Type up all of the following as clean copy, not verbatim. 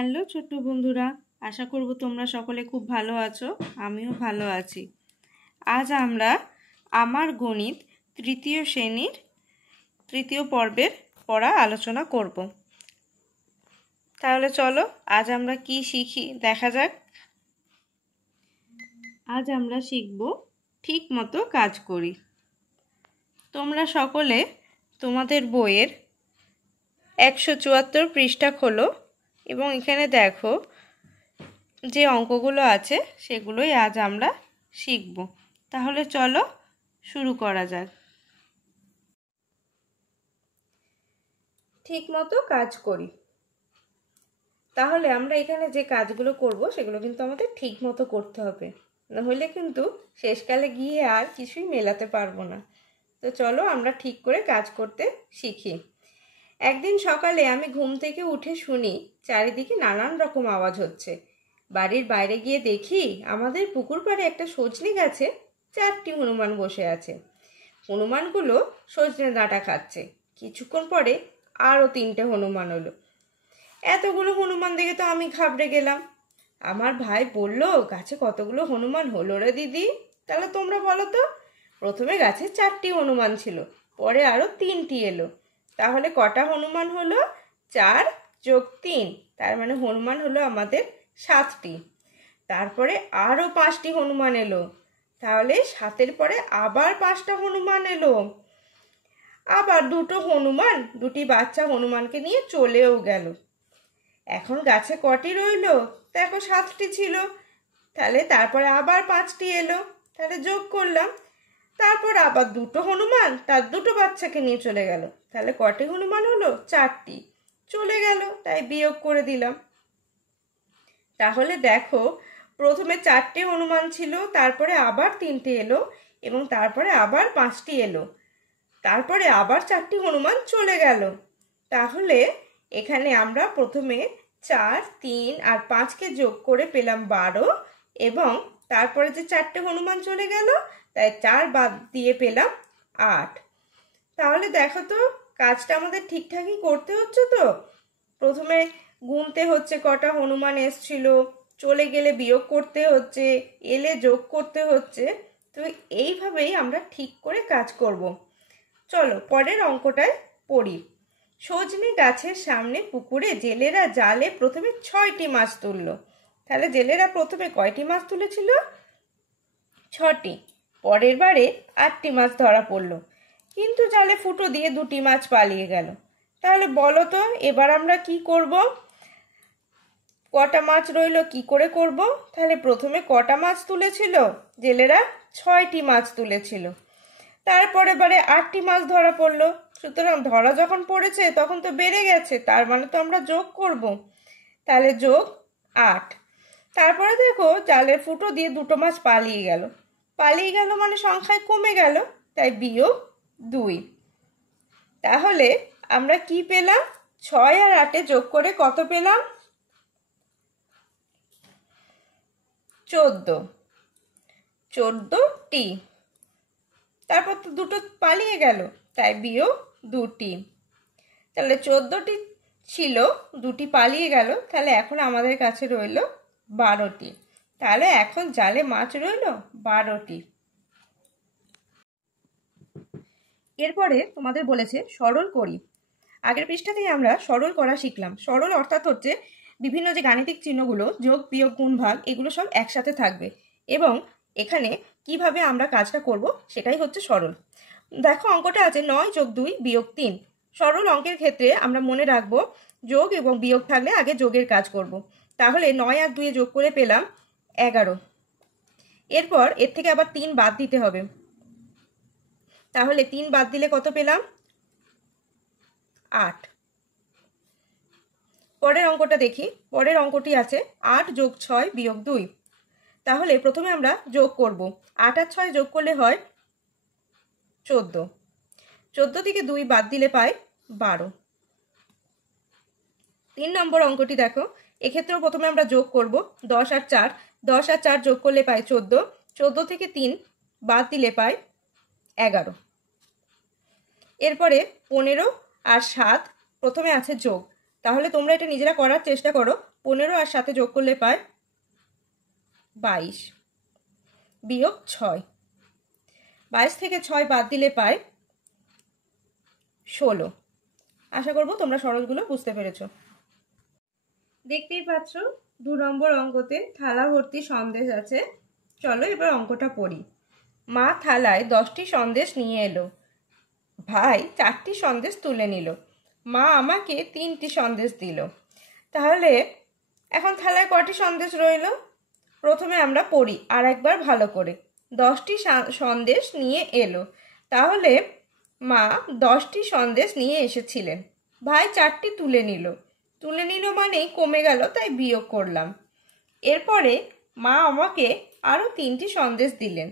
Hello ছোট্ট বন্ধুরা, আশা করব তোমরা সকলে খুব ভালো আছো। আমিও ভালো আছি। আজ আমরা আমার গণিত তৃতীয় শ্রেণীর তৃতীয় পর্বের পড়া আলোচনা করব। তাহলে চলো আজ আমরা কি শিখি দেখা যাক। আজ আমরা শিখব ঠিক মতো কাজ করি। তোমরা সকলে তোমাদের বইয়ের 174 পৃষ্ঠা খোলো এবং এখানে দেখো যে অঙ্কগুলো আছে সেগুলোই আজ আমরা শিখব। তাহলে চলো শুরু করা যাক। ঠিক মতো কাজ করি। তাহলে আমরা এখানে যে কাজগুলো করব সেগুলো কিন্তু আমাদের ঠিক মতো করতে হবে, না হলে কিন্তু শেষকালে গিয়ে আর কিছুই মেলাতে পারবো না। তো চলো আমরা ঠিক করে কাজ করতে শিখি। একদিন সকালে আমি ঘুম থেকে উঠে শুনি চারিদিকে নানান রকম আওয়াজ হচ্ছে। বাড়ির বাইরে গিয়ে দেখি আমাদের পুকুর পাড়ে একটা সজনে গাছে 4টি হনুমান বসে আছে। হনুমানগুলো সজনে ডাঁটা খাচ্ছে। কিছুক্ষণ পরে আরও 3টে হনুমান হলো। এতগুলো হনুমান দেখে তো আমি ঘাবড়ে গেলাম। আমার ভাই বলল, গাছে কতগুলো হনুমান হলো রে দিদি? তাহলে তোমরা বলো তো। প্রথমে গাছে 4টি হনুমান ছিল, পরে আরও 3টি এলো। তাহলে কটা হনুমান হলো? 4 + 3, তার মানে হনুমান হলো আমাদের 7টি। তারপরে আরও 5টি হনুমান এলো, তাহলে 7-এর পরে আবার 5টা হনুমান এলো। আবার 2টো হনুমান 2টি বাচ্চা হনুমানকে নিয়ে চলেও গেল। এখন গাছে কটি রইল? দেখো 7টি ছিল। তাহলে তারপরে আবার 5টি এলো, তাহলে যোগ করলাম। তারপর আবার 2টো হনুমান তার 2টো বাচ্চাকে নিয়ে চলে গেল। তাহলে কটি হনুমান হলো? 4টি। চলে গেল, তাই বিয়োগ করে দিলাম। তাহলে দেখো প্রথমে 4টে হনুমান ছিল, তারপরে আবার 3টে এলো এবং তারপরে আবার 5টি এলো, তারপরে আবার 4টি হনুমান চলে গেল। তাহলে এখানে আমরা প্রথমে 4, 3 আর 5কে যোগ করে পেলাম 12 এবং তারপরে যে 4টে হনুমান চলে গেল তাই 4 বাদ দিয়ে পেলাম 8। তাহলে দেখো তো কাজটা আমাদের ঠিকঠাকই করতে হচ্ছে তো। প্রথমে গুনতে হচ্ছে কটা হনুমান এসছিল, চলে গেলে বিয়োগ করতে হচ্ছে, এলে যোগ করতে হচ্ছে। তো এইভাবেই আমরা ঠিক করে কাজ করব। চলো পরের অঙ্কটায় পড়ি। সজনে গাছের সামনে পুকুরে জেলেরা জালে প্রথমে 6টি মাছ তুললো। তাহলে জেলেরা প্রথমে কয়টি মাছ তুলেছিল? 6টি। পরের বারে 8টি মাছ ধরা পড়লো, কিন্তু জালে ফুটো দিয়ে 2টি মাছ পালিয়ে গেল। তাহলে বলো তো এবার আমরা কি করব? কটা মাছ রইল কি করে করব? তাহলে প্রথমে কটা মাছ তুলেছিল? জেলেরা 6টি মাছ তুলেছিল। তারপরে বারে 8টি মাছ ধরা পড়লো। সুতরাং ধরা যখন পড়েছে তখন তো বেড়ে গেছে, তার মানে তো আমরা যোগ করব। তাহলে যোগ 8। তারপরে দেখো জালের ফুটো দিয়ে 2টো মাছ পালিয়ে গেল। পালিয়ে গেল মানে সংখ্যায় কমে গেল, তাই বিয়োগ 2। তাহলে আমরা কি পেলাম? 6 আর 8-এ যোগ করে কত পেলাম? 14। 14টি। তারপর তো 2টো পালিয়ে গেল, তাই বিয়োগ 2টি। তাহলে 14টি ছিল, 2টি পালিয়ে গেল, তাহলে এখন আমাদের কাছে রইল 12টি। তাহলে এখন জালে মাছ রইল 12টি। এরপরে তোমাদের বলেছে সরল করি। আগের পৃষ্ঠাতেই আমরা সরল করা শিখলাম। সরল অর্থাৎ হচ্ছে বিভিন্ন যে গাণিতিক চিহ্নগুলো যোগ বিয়োগ গুণ ভাগ এগুলো সব একসাথে থাকবে এবং এখানে কিভাবে আমরা কাজটা করব সেটাই হচ্ছে সরল। দেখো অঙ্কটা আছে 9 + 2 - 3। সরল অঙ্কের ক্ষেত্রে আমরা মনে রাখবো যোগ এবং বিয়োগ থাকলে আগে যোগের কাজ করব। তাহলে 9 আর 2 যোগ করে পেলাম 11। এরপর এর থেকে আবার 3 বাদ দিতে হবে। তাহলে 3 বাদ দিলে কত পেলাম? 8। পরের অঙ্কটা দেখি। পরের অঙ্কটি আছে 8 + 6 - 2। তাহলে প্রথমে আমরা যোগ করব। 8 আর 6 যোগ করলে হয় 14। 14 থেকে 2 বাদ দিলে পাই 12। 3 নম্বর অঙ্কটি দেখো। এক্ষেত্রেও প্রথমে আমরা যোগ করব 10 আর 4। 10 আর 4 যোগ করলে পাই 14। 14 থেকে 3 বাদ দিলে পাই 11। এরপরে 15 আর 7 প্রথমে আছে যোগ। তাহলে তোমরা এটা নিজেরা করার চেষ্টা করো। 15 আর সাথে যোগ করলে পাই 22 বিয়োগ 6। 22 থেকে 6 বাদ দিলে পাই 16। আশা করব তোমরা সরলগুলো বুঝতে পেরেছো। দেখতেই পাচ্ছ 2 নম্বর অঙ্কতে থালা ভর্তি সন্দেশ আছে। চলো এবার অঙ্কটা পড়ি। মা থালায় 10টি সন্দেশ নিয়ে এলো, ভাই 4টি সন্দেশ তুলে নিল, মা আমাকে 3টি সন্দেশ দিল। তাহলে এখন থালায় কটি সন্দেশ রইল? প্রথমে আমরা পড়ি আর একবার ভালো করে। 10টি সন্দেশ নিয়ে এলো, তাহলে মা 10টি সন্দেশ নিয়ে এসেছিলেন, ভাই 4টি তুলে নিল মানেই কমে গেল, তাই বিয়োগ করলাম। এরপরে মা আমাকে আরও 3টি সন্দেশ দিলেন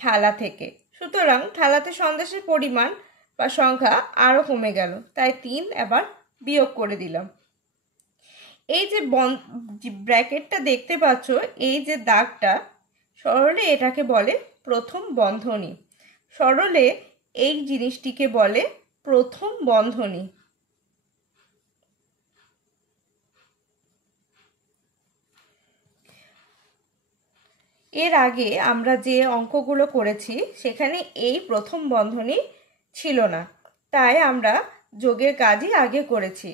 থালা থেকে, সুতরাং থালাতে সন্দেশের পরিমাণ বা সংখ্যা আরও কমে গেল, তাই 3 এবার বিয়োগ করে দিলাম। এই যে ব্র্যাকেটটা দেখতে পাচ্ছ, এই যে দাগটা, সরলে এটাকে বলে প্রথম বন্ধনী। সরলে এই জিনিসটিকে বলে প্রথম বন্ধনী। এর আগে আমরা যে অঙ্কগুলো করেছি সেখানে এই প্রথম বন্ধনী ছিল না, তাই আমরা যোগের কাজই আগে করেছি।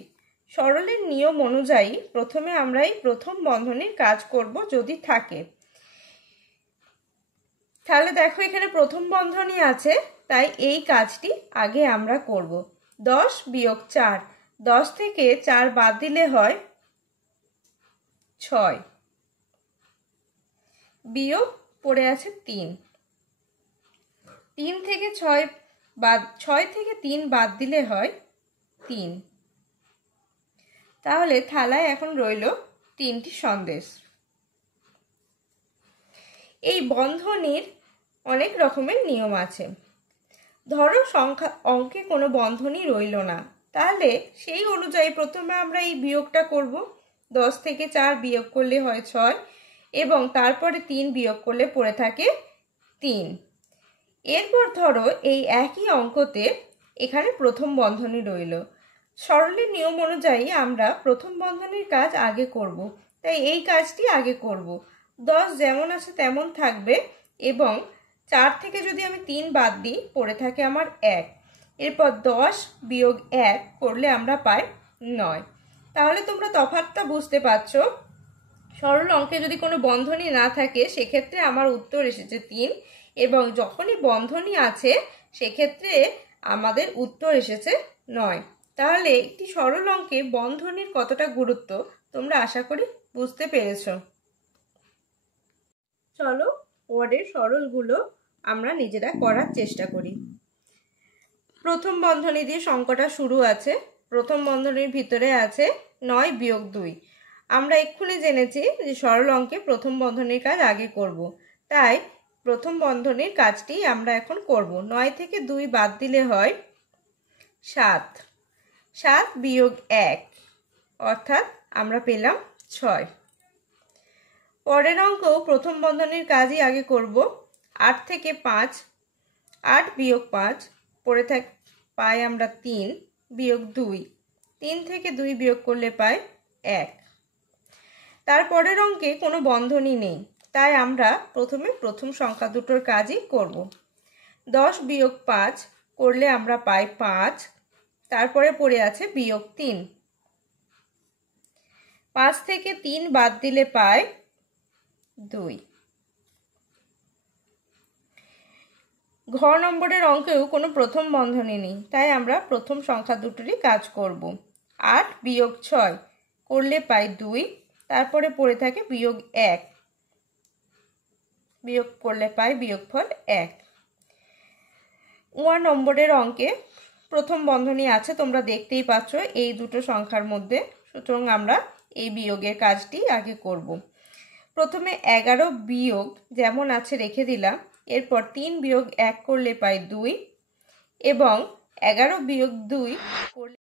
সরলের নিয়ম অনুযায়ী প্রথমে আমরা এই প্রথম বন্ধনীর কাজ করব যদি থাকে। তাহলে দেখো এখানে প্রথম বন্ধনী আছে, তাই এই কাজটি আগে আমরা করব। 10 বিয়োগ 4, 10 থেকে 4 বাদ দিলে হয় 6, বিয়োগ পড়ে আছে 3। 3 থেকে 6 থেকে 3 বাদ দিলে হয় 3। তাহলে থালায় এখন রইল 3টি সন্দেশ। এই বন্ধনীর অনেক রকমের নিয়ম আছে। ধরো অঙ্কে কোনো বন্ধনী রইল না, তাহলে সেই অনুযায়ী প্রথমে আমরা এই বিয়োগটা করব। 10 থেকে 4 বিয়োগ করলে হয় 6 এবং তারপরে 3 বিয়োগ করলে পড়ে থাকে 3। এরপর ধরো এই একই অঙ্কতে এখানে প্রথম বন্ধনী রইল। সরলের নিয়ম অনুযায়ী আমরা প্রথম বন্ধনীর কাজ আগে করব, তাই এই কাজটি আগে করব। 10 যেমন আছে তেমন থাকবে এবং 4 থেকে যদি আমি 3 বাদ দিই পড়ে থাকে আমার 1। এরপর 10 বিয়োগ 1 করলে আমরা পাই 9। তাহলে তোমরা তফাৎটা বুঝতে পারছো। সরল অঙ্কে যদি কোনো বন্ধনী না থাকে সেক্ষেত্রে আমার উত্তর এসেছে 3, এবং যখনই বন্ধনী আছে সেক্ষেত্রে আমাদের উত্তর এসেছে 9। তাহলে একটি সরল অঙ্কে বন্ধনীর কতটা গুরুত্ব তোমরা আশা করি বুঝতে পেরেছো। চলো পরের সরলগুলো আমরা নিজেরা করার চেষ্টা করি। প্রথম বন্ধনী দিয়ে সংখ্যাটা শুরু আছে। প্রথম বন্ধনীর ভিতরে আছে 9 বিয়োগ 2। আমরা এক্ষুনি জেনেছি যে সরল অঙ্কে প্রথম বন্ধনীর কাজ আগে করব, তাই প্রথম বন্ধনীর কাজটি আমরা এখন করব। 9 থেকে 2 বাদ দিলে হয় 7। 7 বিয়োগ 1 অর্থাৎ আমরা পেলাম 6। পরের অঙ্কেও প্রথম বন্ধনীর কাজই আগে করব। 8 থেকে 5, 8 বিয়োগ 5 পড়ে পাই আমরা 3 বিয়োগ 2। 3 থেকে 2 বিয়োগ করলে পাই 1। তারপরের অঙ্কে কোনো বন্ধনী নেই, তাই আমরা প্রথমে প্রথম সংখ্যা দুটোর কাজই করব। 10 বিয়োগ 5 করলে আমরা পাই 5, তারপরে পড়ে আছে বিয়োগ 3। 5 থেকে 3 বাদ দিলে পাই 2। ঘ নম্বরের অঙ্কেও কোনো প্রথম বন্ধনী নেই, তাই আমরা প্রথম সংখ্যা দুটোরই কাজ করব। 8 বিয়োগ 6 করলে পাই 2, তারপরে পড়ে থাকে বিয়োগ 1, বিয়োগ করলে পাই বিয়োগফল 1। 1 নম্বরের অঙ্কে প্রথম বন্ধনী আছে, তোমরা দেখতেই পাচ্ছ এই দুটো সংখ্যার মধ্যে, সুতরাং আমরা এই বিয়োগের কাজটি আগে করব। প্রথমে 11 বিয়োগ যেমন আছে রেখে দিলাম, এরপর 3 বিয়োগ 1 করলে পাই 2 এবং 11 বিয়োগ 2 করলে